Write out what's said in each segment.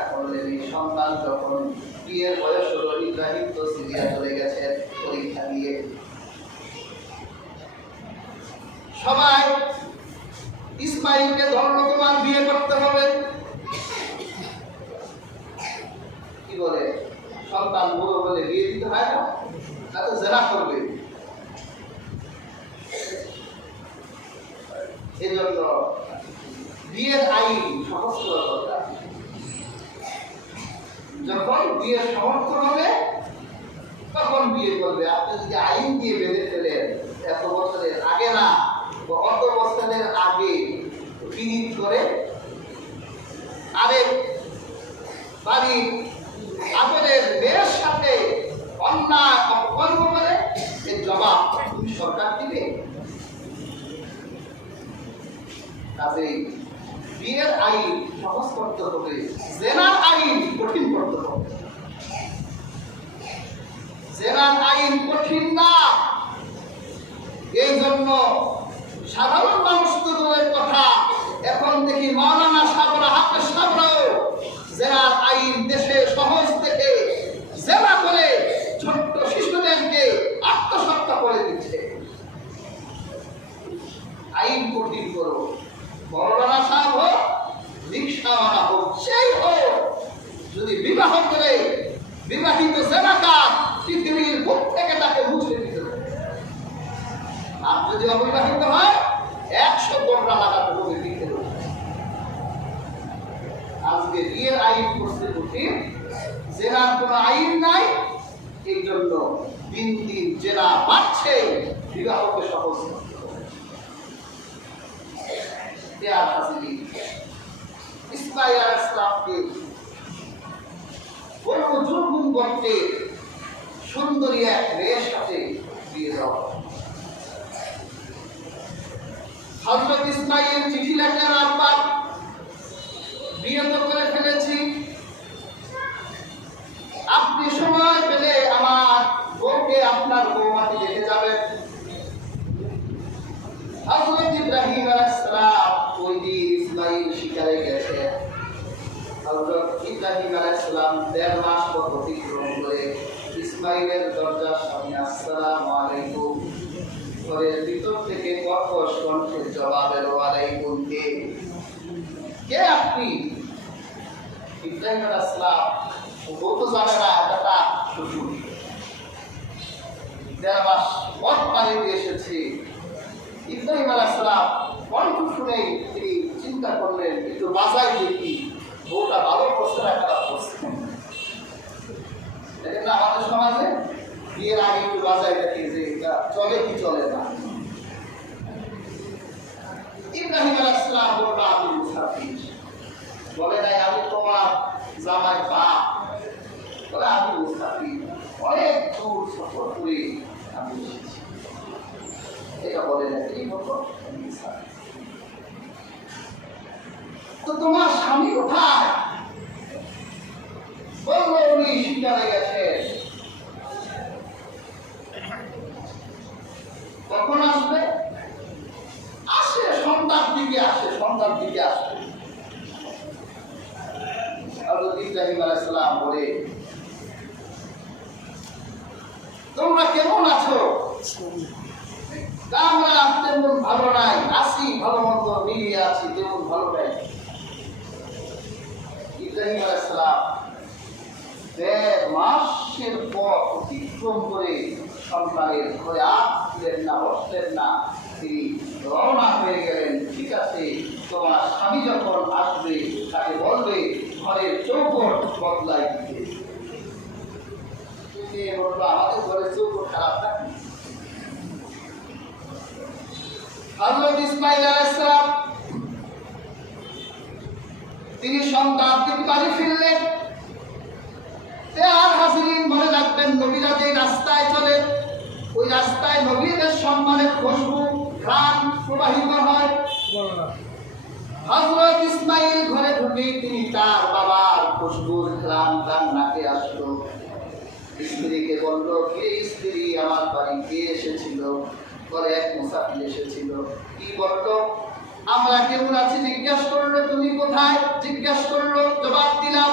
পরীক্ষা করলেন। এই সন্তান যখন বিয়ের বয়স হলো, ইব্রাহিম তো সিরিয়া চলে গেছেন পরীক্ষা দিয়ে। সবাই ইসমাইলকে ধরলো, তোমার বিয়ে করতে হবে। কি বলে, সন্তান বড় বলে বিয়ে দিতে হয় না, তাতে জেনা করবে। এই জন্য বিয়ের আইন সহজ করা দরকার। যখন বিয়ের সমর্থন হবে তখন বিয়ে করবে। আপনি যদি আইন দিয়ে বেঁধে ফেলেন, এত বছরের আগে না অত বছরের আগে বিনীত করে আরেক বাড়ির আদরের মেয়ের সাথে অন্যায় অকর্ম করে এর জবাব তুমি সরকার দিবে। কাজেই বিয়ের আইন সহজ করতে হবে, জেনার আইন কঠিন করতে হবে। জেনার আইন কঠিন না, এই জন্য সাধারণ মানুষ তো দূরের কথা, এখন দেখি মাওলানা সাহেবরা, হাফেজ সাহেবরাও জেনার আইন দেশে সহজ থেকে জেনা করে ছোট্ট শিশুদেরকে আত্মহত্যা করে দিচ্ছে। আইন কঠিন করো। মাওলানা সাহেব হোক, রিক্সাওয়ালা হোক, সেই হোক, যদি বিবাহ করে বিবাহিত জেনাকার পৃথিবীর বুক থেকে তাকে মুছে দিতে হবে। আর যদি অবিবাহিত হয় 100 গোড়া লাগাতে হবে পিঠে। আজকে বিয়ের আইন করতে কঠিন, জেনার কোনো আইন নাই। এই জন্য দিন দিন জেনা বাড়ছে, বিবাহকে সহজ করতে হবে। ইসমাইল আলাইহিস সালামকে বড় জুলুম করতে সুন্দরী এক মেয়ের সাথে বিয়ে দেওয়া। হযরত ইসমাইল চিঠি লেখেন, আব্বা বিয়ে তো করে ফেলেছি, আপনি সময় পেলে আমার বউকে আপনার বৌমাকে দেখে যাবেন। হযরত ইব্রাহিম আলাইহিস সালাম ওই দিন ইসমাইল শিকারে গেছে। হযরত ইব্রাহিম আলাইহিস সালাম 1.5 মাস পর অতিক্রম করে ইসমাইলের দরজার সামনে আসসালামু আলাইকুম ঘরের ভিতর থেকে কর্কশ কণ্ঠের জবাব এলো, আলাইকুম কে? কে আপনি? ইব্রাহিম আলাইহিস সালাম ও তো জানে না এটা শ্বশুর, 1.5 মাস পর বাড়িতে এসেছি। ইব্রাহিম আলাইহিস সালাম কণ্ঠ শুনে তিনি চিন্তা করলেন, একটু বাজাই দেখি বউটা ভালো করছে না খারাপ করছে। দেখেন না আমাদের সমাজে বিয়ের আগে একটু বাজাই দেখি যে এটা চলে কি চলে না। ইব্রাহিম আলাইহিস সালাম বলল, আমি মুসাফির। বলে নাই আমি তোমার জামাই বাপ, বলে আমি মুসাফির, অনেক দূর সফর করে আমি এসেছি। এটা বলে না, তিনি বলতো তো তোমার স্বামী কোথায়? বললো উনি শিকারে গেছে। কখন আসবে? আসে সন্ধ্যার দিকে, আসে সন্ধ্যার দিকে আসবে। হযরত ইব্রাহিম আলাইহিস সালাম বলে, তোমরা কেমন আছো? আমরা তেমন ভালো নাই, আছি ভালো মন্দ মিলিয়ে আছি, তেমন ভালো নাই। ইব্রাহিম আলাইহিস সালাম 1.5 মাসের পর অতিক্রম করে সন্তানের ঘরে আসলেন না, বসলেন না, তিনি রওনা হয়ে গেলেন। ঠিক আছে, তোমার স্বামী যখন আসবে তাকে বলবে ঘরের চৌকট বদলাই দিতে। বলবো আমাদের ঘরের চৌকট খারাপ থাকে। হযরত ইসমাইল আলাইহিস সালাম তিনি সন্তান থেকে বাড়ি ফিরলেন। আর হাজিরিন মনে রাখবেন, নবীরা যে রাস্তায় চলে ওই রাস্তায় নবীদের সম্মানের খুশবু ঘ্রাণ প্রবাহিত হয়। হযরত ইসমাইল ঘরে ঢুকে তিনি তার বাবার খুশবুর ঘ্রাণ তার নাকে আসলো। স্ত্রীকে বলল, কে স্ত্রী, আমার বাড়ি কে এসেছিল? ঘরে এক মুসাফির এসেছিল। কি বললো? আমরা কেমন আছি জিজ্ঞাসা করলো। তুমি কোথায় জিজ্ঞাসা করলো, জবাব দিলাম।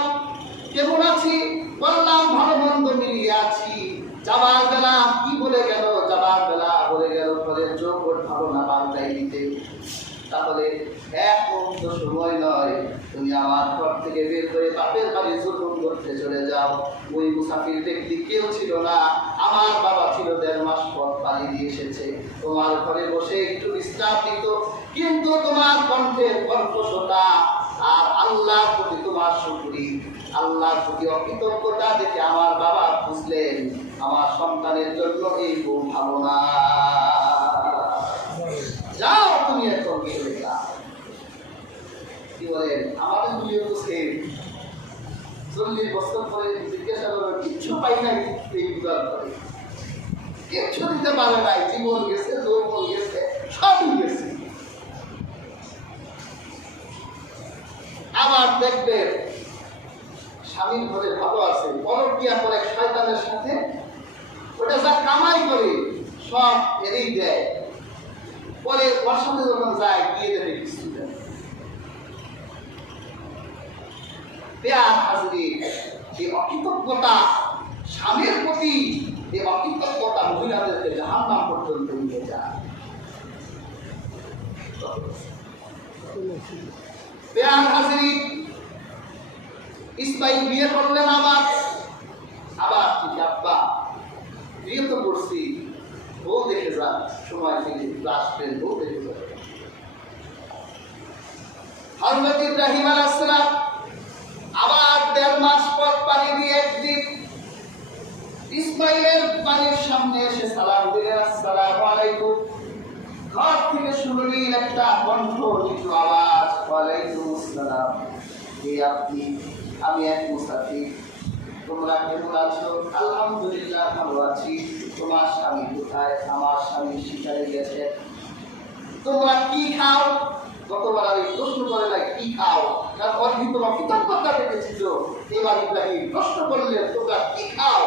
তুমি আমার ঘর থেকে বের করে বাপের বাড়ি জুলুম করতে চলে যাও। ওই মুসাফির ব্যক্তি কেউ ছিল না, আমার বাবা ছিল 1.5 মাস পথ পাড়ি দিয়ে এসেছে, তোমার ঘরে বসে একটু বিশ্রাম নিত, কিন্তু তোমার কণ্ঠের কণ্ঠস্বরটা আর আল্লাহর প্রতি তোমার শুকরি, আল্লাহর প্রতি অকৃতজ্ঞতা দেখে আমার বাবা বুঝলেন আমার সন্তানের জন্য এই বউ ভালো না, যাও তুমি এখন চলে যাও। কি বলেন, আমাদের দুনিয়া তো সেম। 40 বছর পরে জিজ্ঞাসা করবে, কিচ্ছু পাই নাই এই গুজার করে, কিচ্ছু দিতে পারে নাই, জীবন গেছে, যৌবন গেছে, সবই গেছে। আবার দেখবেন স্বামীর ঘরে ভালো আছে, পরক্রিয়া করে শয়তানের সাথে, ওটা যা কামাই করে সব এড়িয়ে দেয়, পরে ওর সাথে যখন যায় গিয়ে দেবে কিছু দেয়। পেয়ার হাজির, এই অকৃতজ্ঞতা স্বামীর প্রতি, এই অকৃতজ্ঞতা মহিলাদেরকে জাহান্নাম পর্যন্ত নিয়ে যায়। পেয়ার হাজির, ইসমাইল বিয়ে করলেন আবার ঠিক আব্বা বিয়ে তো করছি, বউ দেখে যান, সময় থেকে আসবেন, বউ দেখে যান। হযরত ইব্রাহিম আলাইহিস সালাম আবার 1.5 মাস পথ পাড়ি দিয়ে একদিন ইসমাইলের বাড়ির সামনে এসে সালাম দিলেন, আসসালামু আলাইকুম। ঘর থেকে শুনলেন একটা কণ্ঠ নিচু আওয়াজ, ওয়ালাইকুম আসসালাম। আপনি? আমি এক মুসাফির, তোমরা কেমন আছো? আলহামদুলিল্লাহ ভালো আছি। তোমার স্বামী কোথায়? আমার স্বামী শিকারে গেছে। তোমরা কি খাও? গতবার আমি প্রশ্ন করে না কি খাও, কারণ ওর ভিতর অকৃতজ্ঞতা দেখেছিল। এবার ইব্রাহিম প্রশ্ন করলেন, তোমরা কি খাও?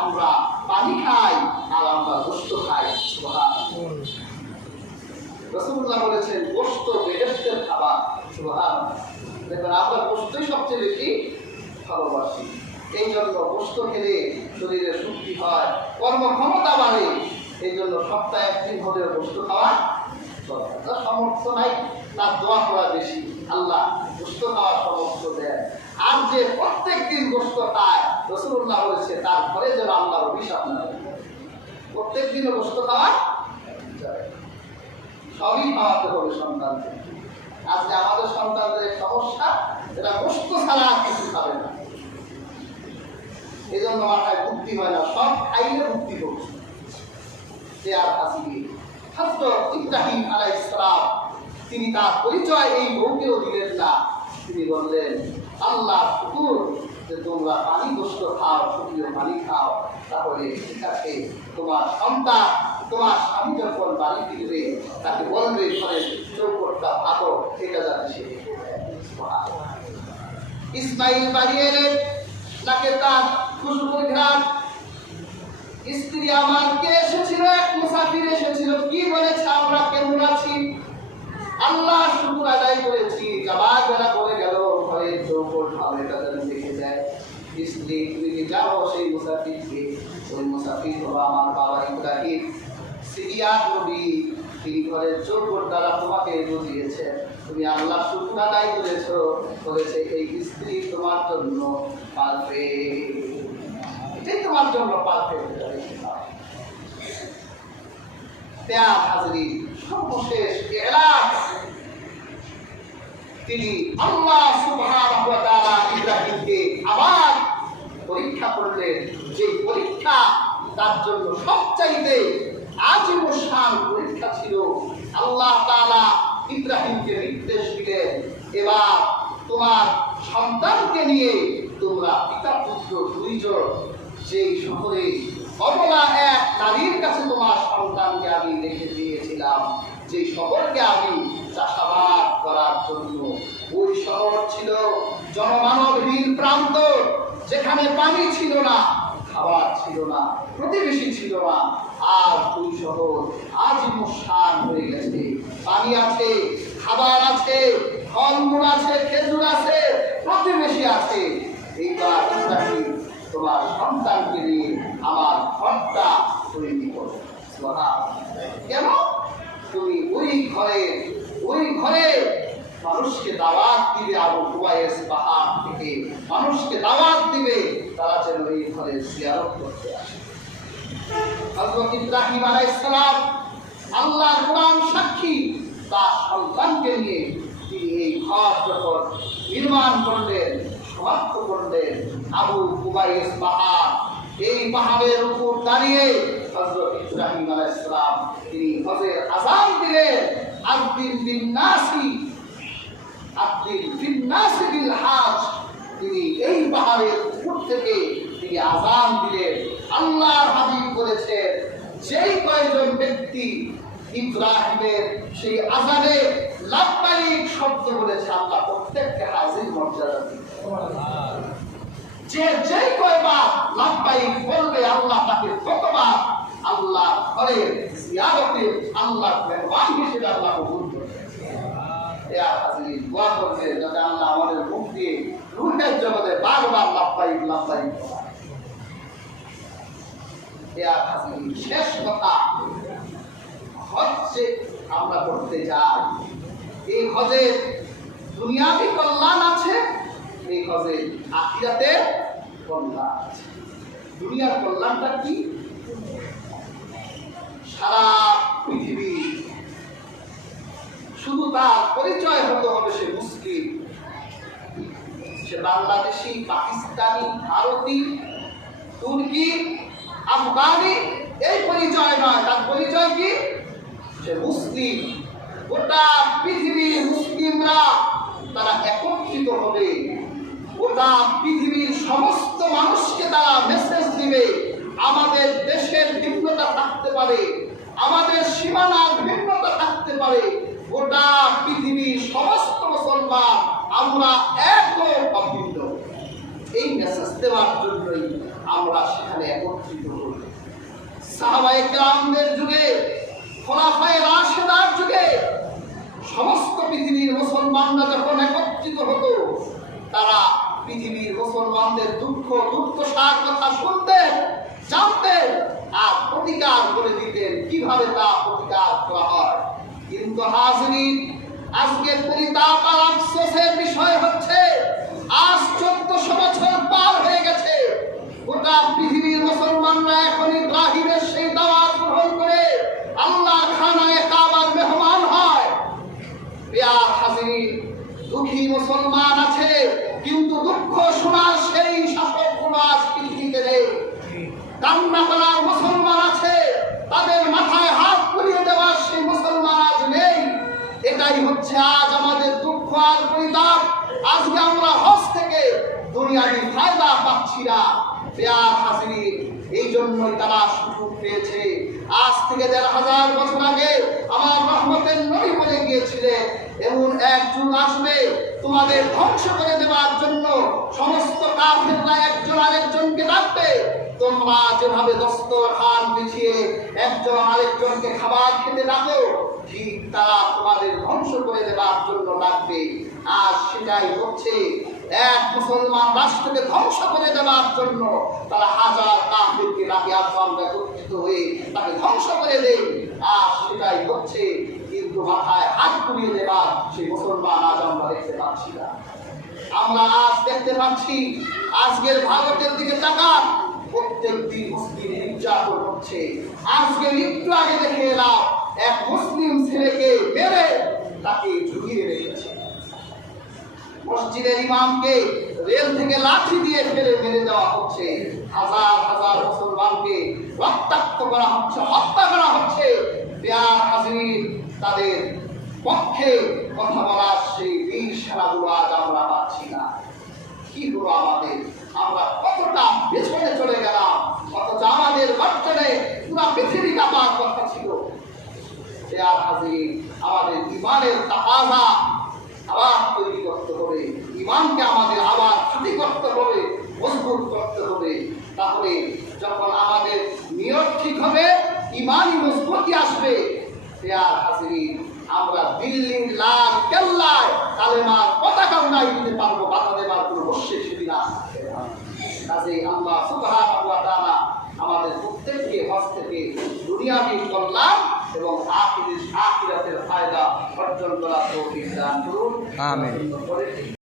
আমরা পানি খাই আর আমরা গোশত খাই। সুবহানাল্লাহ। রাসূলুল্লাহ বলেছেন গোশত বেহেশতের খাবার। সুবহানাল্লাহ। দেখবেন আমরা গোশতই সবচেয়ে বেশি ভালোবাসি, এই জন্য গোশত খেলে শরীরে শক্তি হয়, কর্মক্ষমতা বাড়ে। এই জন্য সপ্তাহে 1 দিন হলে গোশত খাওয়া দরকার। যার সামর্থ্য নাই তার দোয়া করা বেশি, আল্লাহ গোশত খাওয়ার সামর্থ্য দেয়। আর যে প্রত্যেক দিন গোশত খায়, রাসূলুল্লাহ বলেছে তার ঘরে যেন আল্লাহর অভিশাপ না হয়। প্রত্যেক দিনও গোশত খাওয়া যায়, সবই খাওয়াতে হবে সন্তানকে। আজকে আমাদের সন্তানদের সমস্যা, এরা গোশত ছাড়া কিছু খাবে না, এই জন্য মাথায় বুদ্ধি হয় না, সব খাইলে বুদ্ধি হচ্ছে। সে আর হাসি হযরত ইব্রাহিম আলাইহিস সালাম তিনি তার পরিচয় এই বউকেও দিলেন না। তিনি বললেন, আল্লাহ শুকর যে তোমরা পানি গোশত খাও, শুকনো পানি খাও, তাহলে ঠিক আছে। তোমার সন্তান, তোমার স্বামী যখন বাড়ি ফিরবে তাকে বলবে ঘরের চৌকটটা ভালো, এটা যাতে সে। ইসমাইল বাড়ি এলেন, তাকে তার খুশবুর ঘ্রাণ। স্ত্রী আমার কে এসেছিল? এক মুসাফির এসেছিল। কি বলেছে? আমরা কেমন আছি? আল্লাহ শুকর আদায় করেছি। যাবার বেলা বলে গেল ঘরের চৌকট ভালো, এটা যেন দেখে যায়। স্ত্রী, তুমি যাও সেই মুসাফিরকে, ওই মুসাফির হলো আমার বাবা ইব্রাহিম, সিরিয়ার নবী। তিনি ঘরের চৌকট দ্বারা তোমাকে বুঝিয়েছে, তুমি আল্লাহ শুকর আদায় করেছো। বলেছে এই স্ত্রী তোমার জন্য পারফেক্ট, এটাই তোমার জন্য পারফেক্ট। পেয়ার হাজির, সর্বশেষ এলান তিনি আল্লাহ সুবহানাহু ওয়া তাআলা ইব্রাহিমকে আবার পরীক্ষা করলেন। যে পরীক্ষা তার জন্য সবচাইতে আজীবন পরীক্ষা ছিল। আল্লাহ তাআলা ইব্রাহিমকে নির্দেশ দিলেন, এবার তোমার সন্তানকে নিয়ে তোমরা পিতা পুত্র 2 জন সেই শহরে অবলা এক নারীর কাছে তোমার সন্তানকে আমি রেখে দিয়েছিলাম, যে শহরকে আমি চাষাবাদ করার জন্য। ওই শহর ছিল জনমানবহীন প্রান্ত, যেখানে পানি ছিল না, খাবার ছিল না, প্রতিবেশী ছিল না। আর ওই শহর আজীবন হয়ে গেছে, পানি আছে, খাবার আছে, ফলমূল আছে, খেজুর আছে, প্রতিবেশী আছে। এইবার ইব্রাহিম তোমার সন্তানকে নিয়ে আমার ঘরটা তৈরি করো। কেন? তুমি ওই ঘরে মানুষকে দাওয়াত দিবে আবু কুবাইস পাহাড় থেকে, মানুষকে দাওয়াত দিবে তারা যেন এই ঘরে জিয়ারত করতে আসে। হযরত ইব্রাহিম আলাইহিস সালাম আল্লাহর কোরআন সাক্ষী, তার সন্তানকে নিয়ে তিনি এই ঘর যখন নির্মাণ করলেন, সমাপ্ত করলেন, আবু কুবাইস পাহাড়, এই পাহাড়ের উপর দাঁড়িয়ে হযরত ইব্রাহিম আলাইহিস সালাম তিনি হজের আযান দিলেন। আযদিন বিন-নাসি বিল হাজ, তিনি এই পাহাড়ের উপর থেকে তিনি আযান দিলেন। আল্লাহর হাবিব বলেছেন, যেই কয়েকজন ব্যক্তি ইব্রাহিমের সেই আযানে লাব্বাইক শব্দ বলেছে, আল্লাহ প্রত্যেককে হাজির মর্যাদা দিবেন। যে কয়বার লাব্বাইক বলবে, আল্লাহ তাকে ততবার আল্লাহ ঘরে জিয়ারতে আল্লাহর মেহমান হিসেবে আল্লাহ কবুল করবেন। ইয়া হাজির, দোয়া করবেন যাতে আল্লাহ আমাদের মুখ দিয়ে রূহের জগতে বারবার লাব্বাইক লাব্বাইক বলা। ইয়া হাজির, শেষ কথা, হজ্জে আমরা করতে যাই, এই হজের দুনিয়াবি কল্যাণ আছে, এই হজের আখিরাতের কল্যাণ আছে। দুনিয়ার কল্যাণটা কি? সারা পৃথিবী শুধু তার পরিচয় হতে হবে সে মুসলিম, সে বাংলাদেশি, পাকিস্তানি, ভারতী, তুর্কি, আফগানি, এই পরিচয় নয়, তার পরিচয় কি? সে মুসলিম। গোটা পৃথিবীর মুসলিমরা তারা একত্রিত হবে, গোটা পৃথিবীর সমস্ত মানুষকে তারা মেসেজ দিবে, আমাদের দেশের ভিন্নতা থাকতে পারে, আমাদের সীমানার ভিন্নতা থাকতে পারে, গোটা পৃথিবীর সমস্ত মুসলমান আমরা এক অভিন্ন। এই মেসেজ দেওয়ার জন্যই আমরা সেখানে একত্রিত হই। সাহাবায়ে কেরামদের যুগে, খোলাফায়ে রাশেদার যুগে সমস্ত পৃথিবীর মুসলমানরা যখন একত্রিত হতো, তারা পৃথিবীর মুসলমানদের দুঃখ দুর্দশার কথা শুনতেন, জানতেন, আর প্রতিকার করে দিতেন কিভাবে তা প্রতিকার করা হয়। কিন্তু হাজিরিন, আজকে পরিতাপ আর আফসোসের বিষয় হচ্ছে, আজ 1400 বছর পার হয়ে গেছে, গোটা পৃথিবীর মুসলমানরা এখন ইব্রাহিমের সেই দাওয়াত গ্রহণ করে আল্লাহ খানায়ে কাবার মেহমান হয়। প্রিয় হাজিরিন, দুঃখী মুসলমান আছে, কিন্তু দুঃখ শোনার সেই শাসকগুলো আজ পৃথিবীতে নেই। কান্না করার মুসলমান আছে, তাদের মাথায় হাত বুলিয়ে দেওয়ার সেই মুসলমান আজ নেই। এটাই হচ্ছে আজ আমাদের দুঃখ আর পরিতাপ। আজকে আমরা হজ থেকে দুনিয়াবি ফায়দা পাচ্ছি না। প্রিয় হাজিরিন, এই জন্যই তারা সুযোগ পেয়েছে। আজ থেকে 1500 বছর আগে আমার রহমতের নবী বলে গিয়েছিলেন, এমন এক যুগ আসবে তোমাদের ধ্বংস করে দেওয়ার জন্য সমস্ত কাফেররা একজন আরেকজনকে ডাকবে। তোমরা যেভাবে দস্তরখান বিছিয়ে একজন আরেকজনকে খাবার খেতে ডাকো, ঠিক তারা তোমাদের ধ্বংস করে দেওয়ার জন্য ডাকবে। আর সেটাই হচ্ছে, এক মুসলমান রাষ্ট্রকে ধ্বংস করে দেওয়ার জন্য তারা হাজার কাফেরকে ডাকে, আমরা একত্রিত হয়ে তাকে ধ্বংস করে দেয়। আর সেটাই হচ্ছে, কিন্তু মাথায় হাত পুড়িয়ে দেওয়ার সেই মুসলমান আজ আমরা দেখতে পাচ্ছি না। আমরা আজ দেখতে পাচ্ছি, আজকের ভারতের দিকে তাকান, প্রত্যেক দিন মুসলিম নির্যাতন হচ্ছে। আজকে একটু আগে দেখে এলাম, এক মুসলিম ছেলেকে মেরে তাকে ঝুলিয়ে রেখেছে। মসজিদের ইমামকে রেল থেকে লাঠি দিয়ে ফেলে মেরে দেওয়া হচ্ছে। হাজার হাজার মুসলমানকে রক্তাক্ত করা হচ্ছে, হত্যা করা হচ্ছে। প্রিয় হাজিরিন, তাদের পক্ষে কথা বলার সেই বীর সেনাগুলো আজ আমরা পাচ্ছি না। কি হলো আমাদের? আমরা কতটা পেছনে চলে গেলাম, অথচ আমাদের গর্জনে পুরো পৃথিবী কাঁপার কথা ছিল। প্রিয় হাজিরিন, আমাদের ইমানের তাকাজা আবার তৈরি করতে হবে, ইমানকে আমাদের আবার খাঁটি করতে হবে, মজবুত করতে হবে। তাহলে যখন আমাদের নিয়ত ঠিক হবে, ইমানই মজবুতি আসবে। প্রিয় হাজিরিন, আমরা দিল্লির লাল কেল্লায় কালেমার পতাকা উড়াই দিতে পারবো, বাধা দেওয়ার কোনো অবশ্যই সুবিধা আছে। কাজেই আল্লাহ সুবহানাহু ওয়া তাআলা আমাদের প্রত্যেককে হজ থেকে দুনিয়াবি কল্যাণ এবং আখিরাতের ফায়দা অর্জন করার তৌফিক দান করুন। আমিন।